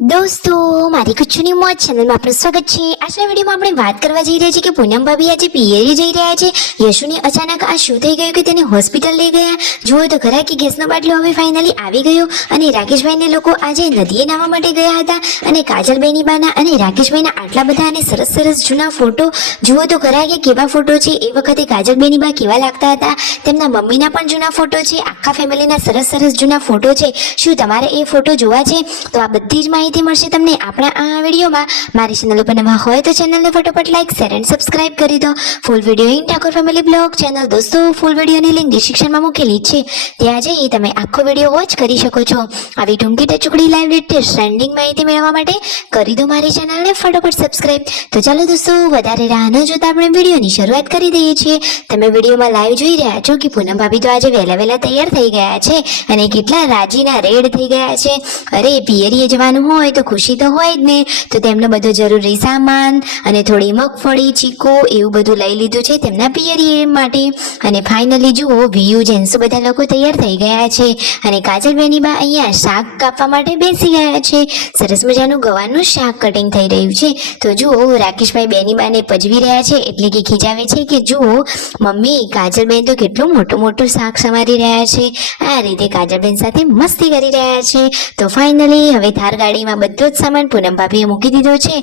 દોસ્તો, મારી કચ્છની મોજ ચેનલમાં આપનું સ્વાગત છે। આજના વિડીયોમાં આપણે વાત કરવા જઈ રહ્યા છીએ કે પૂનમ ભાભી આજે પિયરી જઈ રહ્યા છે। યશુને અચાનક આ શું થઈ ગયું કે તેને હોસ્પિટલ લઈ ગયા। જુઓ તો ખરા કે ગેસનો બાટલો હવે ફાઇનલી આવી ગયો અને રાકેશભાઈને લોકો આજે નદીએ નાહવા માટે ગયા હતા અને કાજલબેની બાના અને રાકેશભાઈના આટલા બધા અને સરસ સરસ જૂના ફોટો જુઓ તો ખરા કે કેવા ફોટો છે। એ વખતે કાજલબેની બા કેવા લાગતા હતા, તેમના મમ્મીના પણ જૂના ફોટો છે, આખા ફેમિલીના સરસ સરસ જૂના ફોટો છે। શું તમારે એ ફોટો જોવા છે? તો આ બધી જ માહિતી મળશે તમને આપણા આ વિડીયોમાં। મારી ચેનલ ઉપર નવા હોય તો ચેનલને ફટાફટ લાઈક શેર એન્ડ સબસ્ક્રાઇબ કરી દો। Full video in Thakor family blog channel દોસ્તો, ફૂલ વિડીયોની લિંક ડિસ્ક્રિપ્શનમાં મૂકેલી છે, ત્યાં જઈ તમે આખો વિડીયો વોચ કરી શકો છો। આવી ટૂંકી ટચુકડી લાઈવ લેટેસ્ટ ટ્રેન્ડિંગ માહિતી મેળવવા માટે કરી દો મારી ચેનલને ફટાફટ સબસ્ક્રાઇબ। તો ચાલો દોસ્તો, વધારે રાહ ન જોતા આપણે વિડીયોની શરૂઆત કરી દઈએ છીએ। તમે વિડીયોમાં લાઈવ જોઈ રહ્યા છો કે પૂનમ ભાભી તો આજે વહેલા તૈયાર થઈ ગયા છે અને કેટલા રાજીના રેડ થઈ ગયા છે। અરે પિયરીએ જવાનું હોય તો ખુશી તો હોય જ ને, તો તેમનો બધો જરૂરી સામાન અને થોડી મગફળી ચીકુ એવું બધું લઈ લીધું છે તેમના પિયરી માટે। અને ફાઇનલી જુઓ વિયુ જેન્સુ બધા લોકો તૈયાર થઈ ગયા છે અને કાજલબેની બા અહીંયા શાક કાપવા માટે બેસી ગયા છે। સરસ મજાનું ગવાનું શાક કટિંગ થઈ રહ્યું છે। તો જુઓ રાકેશભાઈ બેની બાને પજવી રહ્યા છે, એટલે કે ખીજાવે છે કે જુઓ મમ્મી, કાજલબેન તો કેટલું મોટું શાક સમારી રહ્યા છે। આ રીતે કાજલબેન સાથે મસ્તી કરી રહ્યા છે। તો ફાઇનલી હવે થાર ગાડીમાં બધો જ સામાન પૂનમ ભાભીએ મૂકી દીધો છે।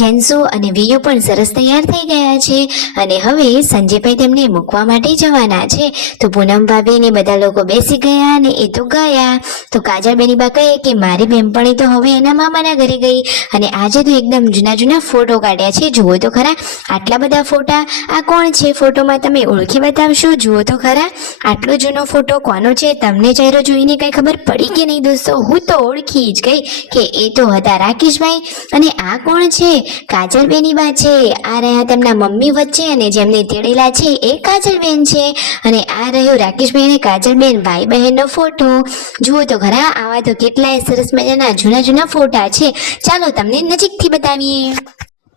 જેન્સુ અને વિયુ પણ સરસ તૈયાર થઈ ગયા છે અને હવે સંજયભાઈ તેમને મૂકવા માટે જવાના છે। તો પૂનમ ભાભીને બધા લોકો બેસી ગયા અને એ તો ગયા। તો કાજલબેની બા કહે કે મારી બેનપણી તો હવે એના મામાના ઘરે ગઈ અને આજે તો એકદમ જૂના ફોટો કાઢ્યા છે। જુઓ તો ખરા આટલા બધા ફોટા, આ કોણ છે ફોટોમાં, તમે ઓળખી બતાવશો? જુઓ તો ખરા આટલો જૂનો ફોટો કોનો છે? તમને ચહેરો જોઈને કઈ ખબર પડી કે નહીં દોસ્તો? હું તો ઓળખી જ ગઈ કે એ તો હતા રાકેશભાઈ। અને આ કોણ છે? કાજલબેની બા છે। આ રહ્યા તેમના મમ્મી વચ્ચે અને જેમને તેડેલા છે એ કાજલબેન છે અને આ રહ્યો રાકેશભાઈ અને કાજલબેન ભાઈ બહેનનો ફોટો। જુઓ તો ખરા આવા તો કેટલાય સરસ મજાના જૂના ફોટા છે। ચાલો તમને નજીકથી બતાવીએ।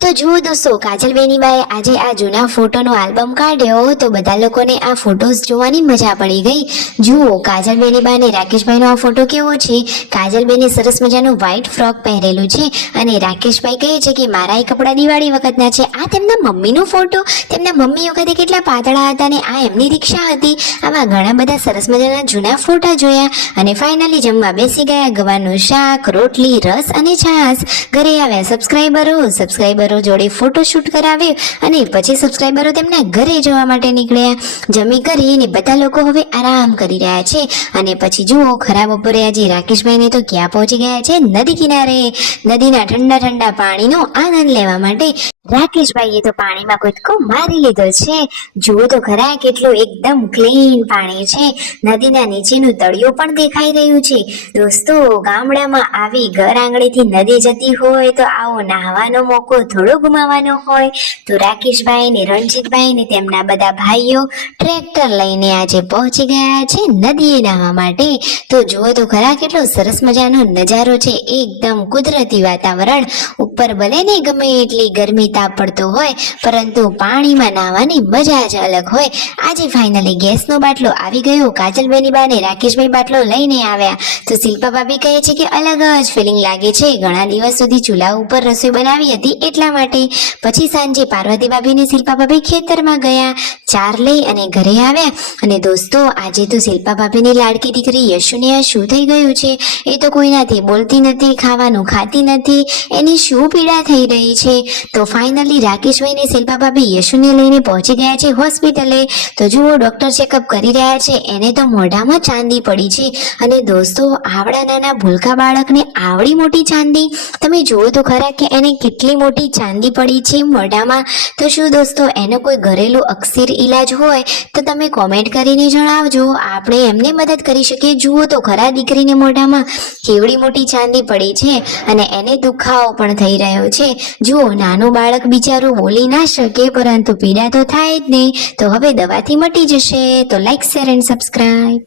તો જુઓ દોસ્તો, કાજલબેની બાએ આજે આ જૂના ફોટોનો આલ્બમ કાઢ્યો તો બધા લોકોને આ ફોટોસ જોવાની મજા પડી ગઈ। જુઓ કાજલબેની બા અને રાકેશભાઈનો આ ફોટો કેવો છે? કાજલબેને સરસ મજાનું વ્હાઈટ ફ્રોક પહેરેલું છે અને રાકેશભાઈ કહે છે કે મારા એ કપડાં દિવાળી વખતના છે। આ તેમના મમ્મીનો ફોટો, તેમના મમ્મી વખતે કેટલા પાતળા હતા અને આ એમની રિક્ષા હતી। આવા ઘણા બધા સરસ મજાના જૂના ફોટા જોયા અને ફાઇનલી જમવા બેસી ગયા। ગવાનું શાક, રોટલી, રસ અને છાશ। ઘરે આવ્યા સબસ્ક્રાઈબરો જોડે ફોટોશૂટ કરાવ્યો અને પછી સબસ્ક્રાઈબરો તેમના ઘરે જવા માટે નીકળ્યા। જમી કરીને બધા લોકો હવે આરામ કરી રહ્યા છે અને પછી જુઓ ખરા બપોરે આજે રાકેશભાઈને તો ક્યાં પહોંચી ગયા છે? નદી કિનારે, નદીના ઠંડા પાણીનો આનંદ લેવા માટે રાકેશભાઈએ તો પાણીમાં કૂદકો મારી લીધો છે। જુઓ તો ખરા કેટલું એકદમ ક્લીન પાણી છે, નદીના નીચેનું તળિયું પણ દેખાઈ રહ્યું છે। દોસ્તો, ગામડામાં આવી ઘર આંગણેથી નદી જતી હોય તો આવો નાહવાનો મોકો થોડો ગુમાવવાનો હોય। તો રાકેશભાઈ ને રણજીતભાઈ ને તેમના બધા ભાઈઓ ટ્રેક્ટર લઈને આજે પહોંચી ગયા છે નદીએ નાહવા માટે। તો જુઓ તો ખરા કેટલો સરસ મજાનો નજારો છે, એકદમ કુદરતી વાતાવરણ। ઉપર ભલે ને ગમે એટલી ગરમી તાપ પડતો હોય પરંતુ પાણીમાં નાહવાની મજા જ અલગ હોય। આજે ફાઇનલી ગેસનો બાટલો આવી ગયો। કાજલબેની બા ને રાકેશભાઈ બાટલો લઈને આવ્યા તો શિલ્પા ભાભી કહે છે કે અલગ જ ફિલિંગ લાગે છે, ઘણા દિવસ સુધી ચૂલા ઉપર રસોઈ બનાવી હતી એટલા માટે। પછી સાંજે પાર્વતી ભાભી ને શિલ્પા ભાભી ખેતરમાં ગયા, ચાર લઈ અને ઘરે આવ્યા। અને દોસ્તો, આજે તો શિલ્પા ભાભીની લાડકી દીકરી યશુને આ શું થઈ ગયું છે? એ તો કોઈનાથી બોલતી નથી, ખાવાનું ખાતી નથી, એની શું પીડા થઈ રહી છે? તો ફાઇનલી રાકેશભાઈ ને શિલ્પા ભાભી યશુને લઈને પહોંચી ગયા છે હોસ્પિટલે। તો જુઓ ડોક્ટર ચેકઅપ કરી રહ્યા છે, એને તો મોઢામાં ચાંદી પડી છે। અને દોસ્તો, આવડા નાના ભૂલકા બાળકને આવડી મોટી ચાંદી, તમે જુઓ તો ખરા કે એને કેટલી મોટી ચાંદી પડી છે મોઢામાં। તો શું દોસ્તો એનો કોઈ ઘરેલું અકસીર ઈલાજ હોય તો તમે કોમેન્ટ કરીને જણાવજો, આપણે એમને મદદ કરી શકીએ। જુઓ તો ખરા દીકરીને મોઢામાં કેવડી મોટી ચાંદી પડી છે અને એને દુખાવો પણ થઈ રહ્યો છે। જુઓ નાનું બાળક બિચારું બોલી ના શકે પરંતુ પીડા તો થાય જ નહીં। તો હવે દવાથી મટી જશે। તો લાઈક શેર એન્ડ સબસ્ક્રાઇબ।